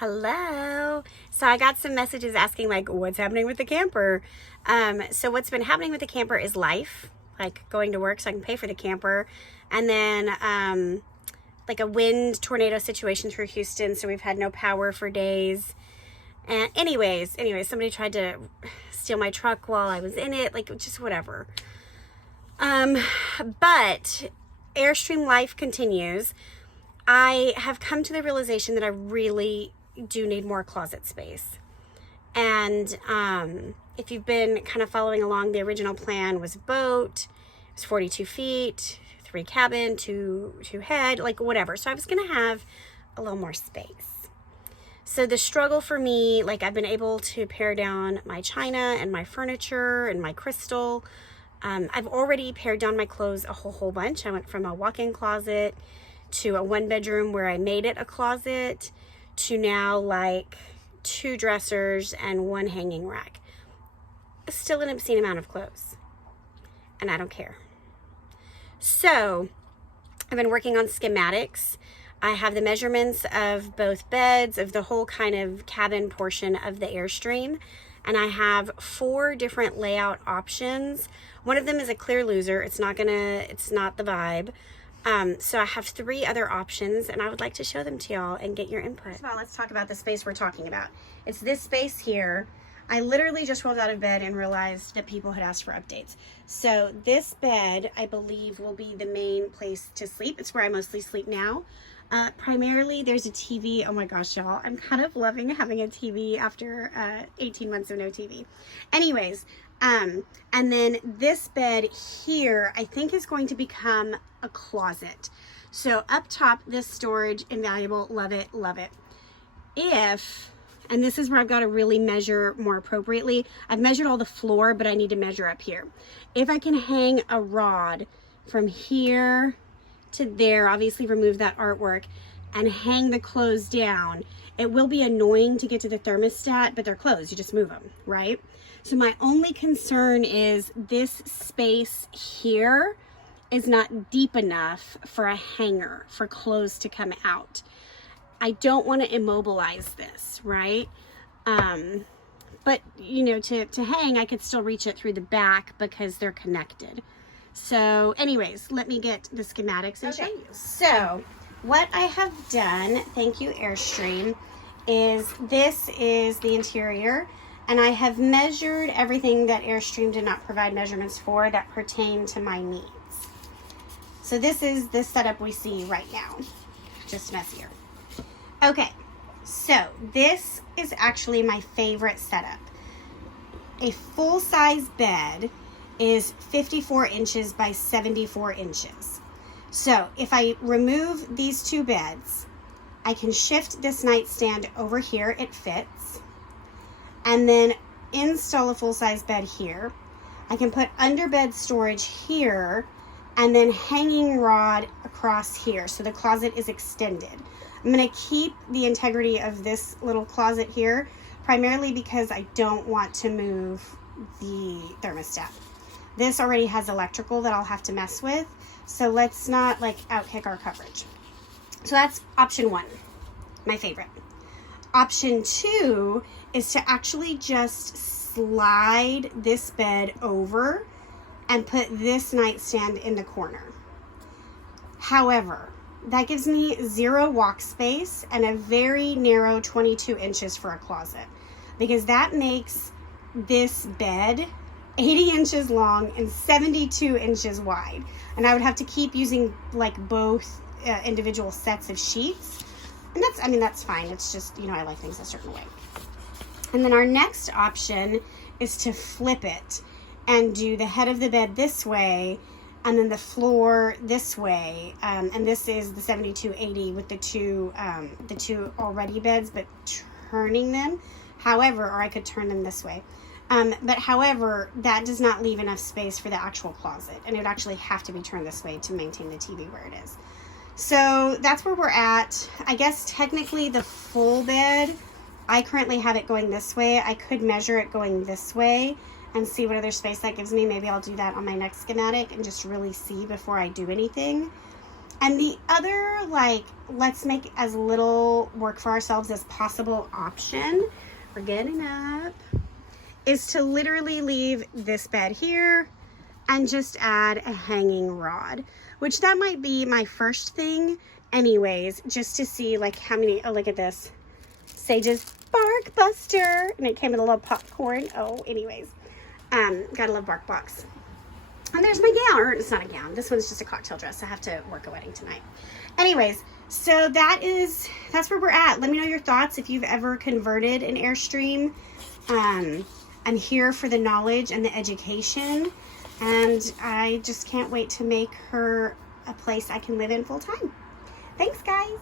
Hello. So I got some messages asking like what's happening with the camper. So what's been happening with the camper is life, like going to work so I can pay for the camper, and then like a wind tornado situation through Houston. So we've had no power for days. And anyways, somebody tried to steal my truck while I was in it, like just whatever. But Airstream life continues. I have come to the realization that I really do need more closet space. And if you've been kind of following along, the original plan was a boat. It was 42 feet, 3 cabin, two head, like whatever. So I was going to have a little more space. So the struggle for me, like I've been able to pare down my china and my furniture and my crystal. I've already pared down my clothes a whole bunch. I went from a walk-in closet to a 1-bedroom where I made it a closet to now like 2 dressers and 1 hanging rack. Still an obscene amount of clothes, and I don't care. So I've been working on schematics. I have the measurements of both beds, of the whole kind of cabin portion of the Airstream, and I have 4 different layout options. One of them is a clear loser. It's not the vibe. So I have 3 other options, and I would like to show them to y'all and get your input. First of all, let's talk about the space we're talking about. It's this space here. I literally just rolled out of bed and realized that people had asked for updates. So this bed, I believe, will be the main place to sleep. It's where I mostly sleep now. Primarily, there's a TV. Oh my gosh, y'all. I'm kind of loving having a TV after 18 months of no TV. Anyways, and then this bed here, I think is going to become a closet. So up top, this storage, invaluable, love it, love it. And this is where I've got to really measure more appropriately. I've measured all the floor, but I need to measure up here. If I can hang a rod from here to there, obviously remove that artwork, and hang the clothes down, it will be annoying to get to the thermostat, but they're closed. You just move them, right? So my only concern is this space here is not deep enough for a hanger for clothes to come out. I don't want to immobilize this, right? But you know, to hang, I could still reach it through the back because they're connected. So anyways, let me get the schematics and show you. So what I have done, thank you Airstream, is this is the interior, and I have measured everything that Airstream did not provide measurements for that pertain to my needs. So this is the setup we see right now, just messier. Okay, so this is actually my favorite setup. A full-size bed is 54 inches by 74 inches. So if I remove these 2 beds, I can shift this nightstand over here, it fits, and then install a full-size bed here. I can put underbed storage here, and then hanging rod across here, so the closet is extended. I'm going to keep the integrity of this little closet here, primarily because I don't want to move the thermostat. This already has electrical that I'll have to mess with, so let's not like outkick our coverage. So that's option 1, my favorite. Option 2 is to actually just slide this bed over and put this nightstand in the corner. However, that gives me 0 walk space and a very narrow 22 inches for a closet, because that makes this bed 80 inches long and 72 inches wide. And I would have to keep using like both individual sets of sheets. And that's fine. It's just, you know, I like things a certain way. And then our next option is to flip it and do the head of the bed this way, and then the floor this way, and this is the 7280 with the two already beds, but turning them. However, or I could turn them this way. But however, that does not leave enough space for the actual closet, and it would actually have to be turned this way to maintain the TV where it is. So that's where we're at. I guess technically the full bed, I currently have it going this way. I could measure it going this way and see what other space that gives me. Maybe I'll do that on my next schematic and just really see before I do anything. And the other, like, let's make as little work for ourselves as possible option, we're getting up, is to literally leave this bed here and just add a hanging rod, which that might be my first thing anyways, just to see like how many, oh, look at this, Sage's Bark Buster, and it came with a little popcorn. Oh, anyways, gotta love Bark Box. And there's my gown, or it's not a gown, this one's just a cocktail dress. I have to work a wedding tonight. Anyways, so that's where we're at. Let me know your thoughts if you've ever converted an Airstream. I'm here for the knowledge and the education, and I just can't wait to make her a place I can live in full time. Thanks, guys.